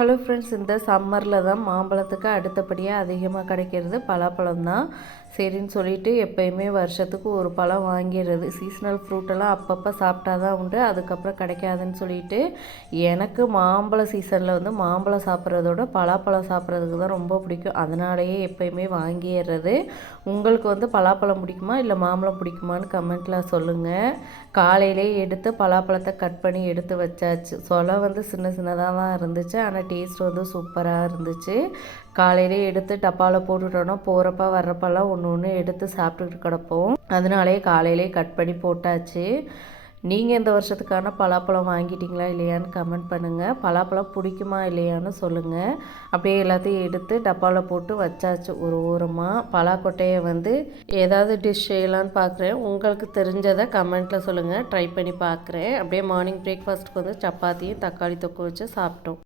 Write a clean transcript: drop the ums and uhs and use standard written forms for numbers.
Hello friends, இந்த சம்மரில் தான் மாம்பழத்துக்கு அடுத்தபடியாக அதிகமாக கிடைக்கிறது பலாப்பழம் தான். சரின்னு சொல்லிட்டு எப்போயுமே வருஷத்துக்கு ஒரு பழம் வாங்கிடுறது. சீசனல் ஃப்ரூட்டெல்லாம் அப்பப்போ சாப்பிட்டா தான் உண்டு, அதுக்கப்புறம் கிடைக்காதுன்னு சொல்லிட்டு எனக்கு மாம்பழ சீசனில் வந்து மாம்பழம் சாப்பிட்றதோட பலாப்பழம் சாப்பிட்றதுக்கு தான் ரொம்ப பிடிக்கும். அதனாலேயே எப்போயுமே வாங்கிடுறது. உங்களுக்கு வந்து பலாப்பழம் பிடிக்குமா இல்லை மாம்பழம் பிடிக்குமான்னு கமெண்ட்டில் சொல்லுங்கள். காலையிலே எடுத்து பலாப்பழத்தை கட் பண்ணி எடுத்து வச்சாச்சு. சொலை வந்து சின்ன சின்னதாக தான் இருந்துச்சு, ஆனால் டேஸ்ட் வந்து சூப்பராக இருந்துச்சு. காலையிலே எடுத்து டப்பாவில் போட்டுட்டோன்னா போகிறப்ப வர்றப்பெல்லாம் ஒன்று ஒன்று எடுத்து சாப்பிட்டுக்கிட்டு கிடப்போம். அதனாலேயே காலையிலே கட் பண்ணி போட்டாச்சு. நீங்கள் இந்த வருஷத்துக்கான பலாப்பழம் வாங்கிட்டீங்களா இல்லையான்னு கமெண்ட் பண்ணுங்கள். பலாப்பழம் பிடிக்குமா இல்லையான்னு சொல்லுங்கள். அப்படியே எல்லாத்தையும் எடுத்து டப்பாவில் போட்டு வச்சாச்சு ஒரு ஓரமாக. பலாக்கொட்டையை வந்து ஏதாவது டிஷ் செய்யலான்னு பார்க்குறேன். உங்களுக்கு தெரிஞ்சதை கமெண்ட்டில் சொல்லுங்கள், ட்ரை பண்ணி பார்க்குறேன். அப்படியே மார்னிங் பிரேக்ஃபாஸ்ட்டுக்கு வந்து சப்பாத்தியும் தக்காளி தொக்கு வச்சு சாப்பிட்டோம்.